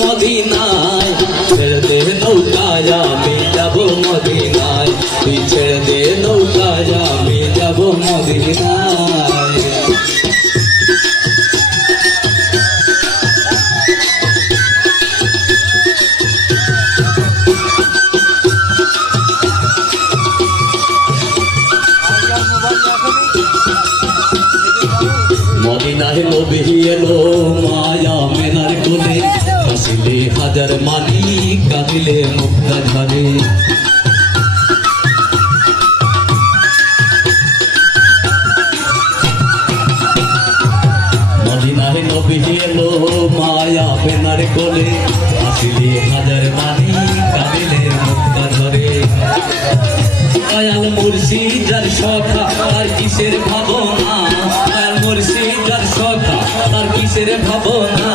মদিনায়, ছেড়ে দে নৌকায় আমি যাব মদিনায়, তুই ছেড়ে দে নৌকায় আমি যাব মদিনায়। মদিনায় নবী এলো মায়া মেনার কোলে, হাসিলে হাজার মানি কাঁদিলে মুক্তা ঝরে। মদিনায় নবী এলো মায়া মেনার কোলে, হাসিলে হাজার মানি কাঁদিলে মুক্তা ঝরে। দয়াল মুর্শিদার সখা আর কিসের ভাবনা, দয়াল মুর্শিদার সখা আর কিসের ভাবনা,